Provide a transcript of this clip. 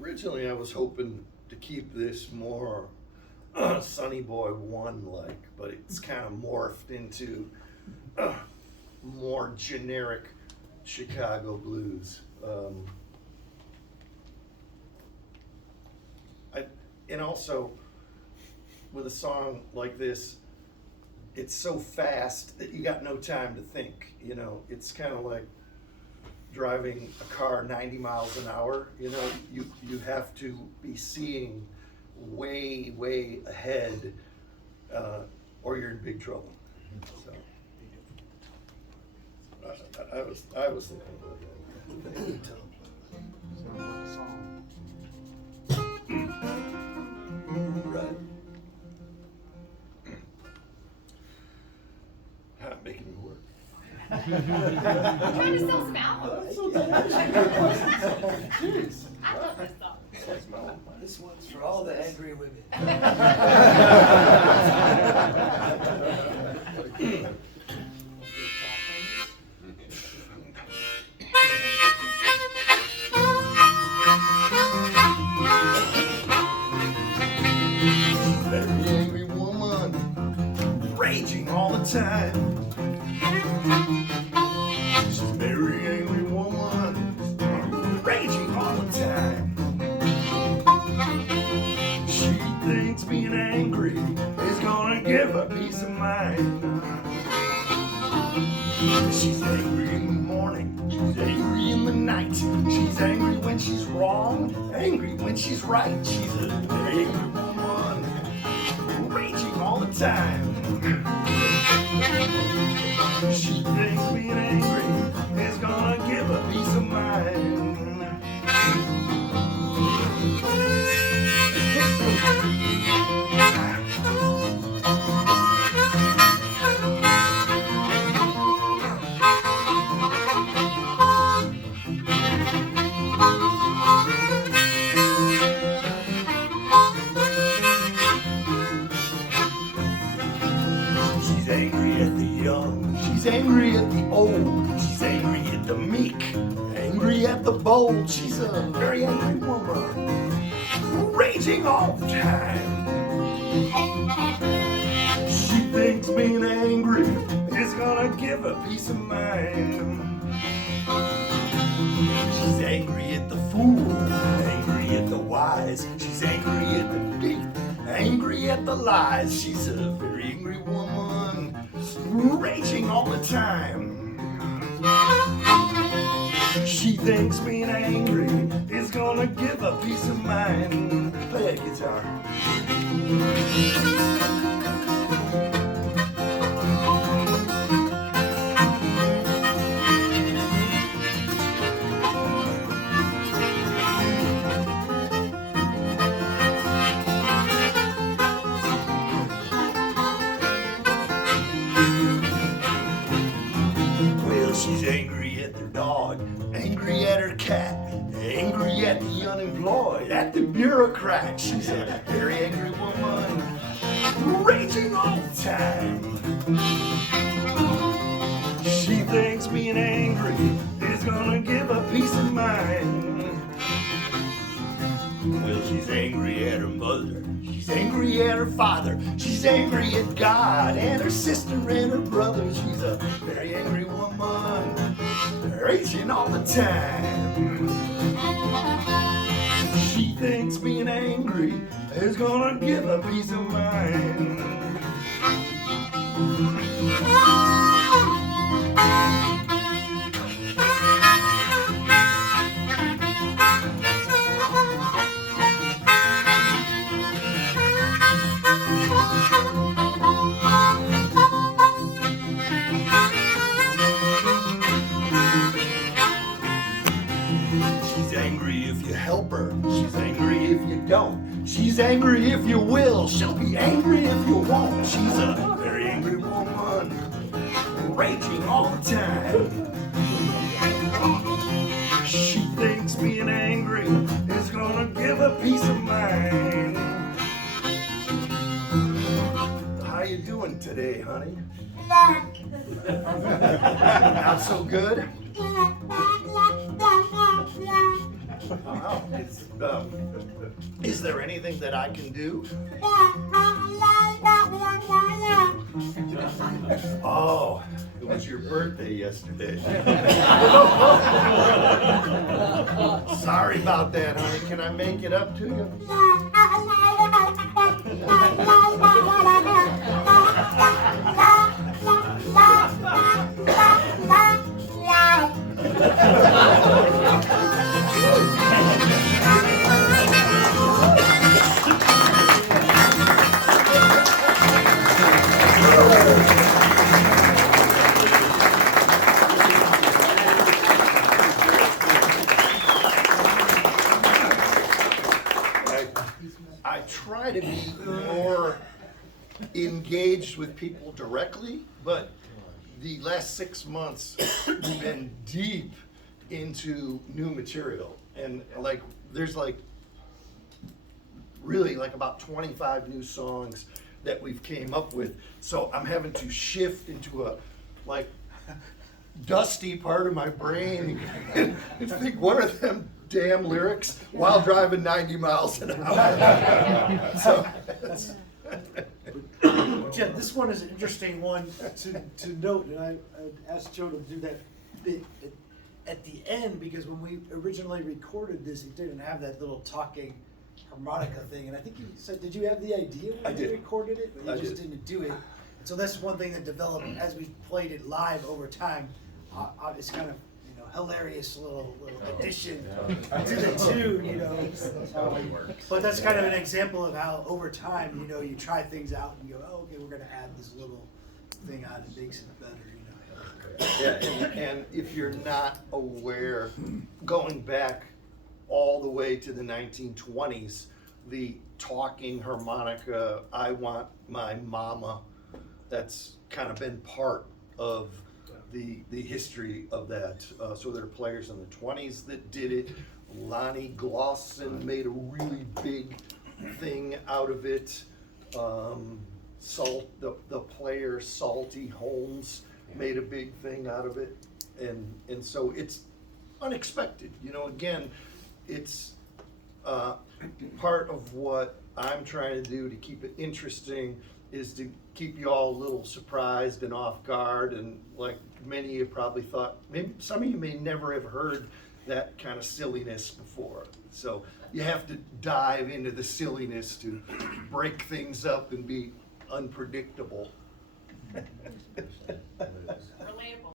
Originally, I was hoping to keep this more Sonny Boy One-like, but it's kind of morphed into more generic Chicago blues. And also, with a song like this, it's so fast that you got no time to think. You know, it's kind of like driving a car 90 miles an hour. You know, you have to be seeing way, way ahead, or you're in big trouble. So, I was thinking about that. Right. I'm making it work. Trying to sell some albums. Jeez. I love this song. This one's for all the angry women. Very angry woman, raging all the time. She's a very angry woman, raging all the time. She thinks being angry is gonna give her peace of mind. She's angry in the morning, she's angry in the night. She's angry when she's wrong, angry when she's right. She's a very angry woman, raging all the time. She thinks being angry is gonna give her peace of mind. She's angry at the young, she's angry at the old, she's angry at the meek, angry at the bold. She's a very angry woman, raging all the time. She thinks being angry is gonna give her peace of mind. She's angry at the fool, angry at the wise. She's angry at the thief, angry at the lies. She's a very angry woman, raging all the time. She thinks being angry is gonna give her peace of mind. Play that guitar. Well, she's angry at their dog, angry at her cat, angry at the unemployed, at the bureaucrat. She's a very angry woman, raging all the time. She thinks being angry is gonna give her peace of mind. Well, she's angry at her mother, she's angry at her father, she's angry at God and her sister and her brother. She's a very angry woman, raging all the time. She thinks being angry is gonna give her peace of mind. She's angry if you help her, she's angry if you don't. She's angry if you will, she'll be angry if you won't. She's a very angry woman, raging all the time. She thinks being angry is gonna give her peace of mind. How you doing today, honey? Not so good? Wow. Is there anything that I can do? Oh, it was your birthday yesterday. Sorry about that, honey. Can I make it up to you? I try to be more engaged with people directly, but the last 6 months we've been deep into new material, and like there's like really like about 25 new songs that we've came up with. So I'm having to shift into a like dusty part of my brain and think, what are them damn lyrics while driving 90 miles an hour? So Jim, this one is an interesting one to note, and I asked Joe to do that bit at the end, because when we originally recorded this, it didn't have that little talking harmonica thing, and I think you said, did you have the idea when you recorded it, but you just didn't do it? So that's one thing that developed as we played it live over time. It's kind of, hilarious little addition to the tune, But that's kind of an example of how over time, you try things out and you go, oh, okay, we're gonna add this little thing on and makes it better, yeah, and if you're not aware, going back all the way to the 1920s, the talking harmonica, I want my mama, that's kind of been part of the history of that. So there are players in the 20s that did it. Lonnie Glosson made a really big thing out of it. The player Salty Holmes made a big thing out of it. And so it's unexpected. Again, it's part of what I'm trying to do to keep it interesting is to keep you all a little surprised and off guard, and like many of you probably thought, maybe some of you may never have heard that kind of silliness before. So you have to dive into the silliness to break things up and be unpredictable.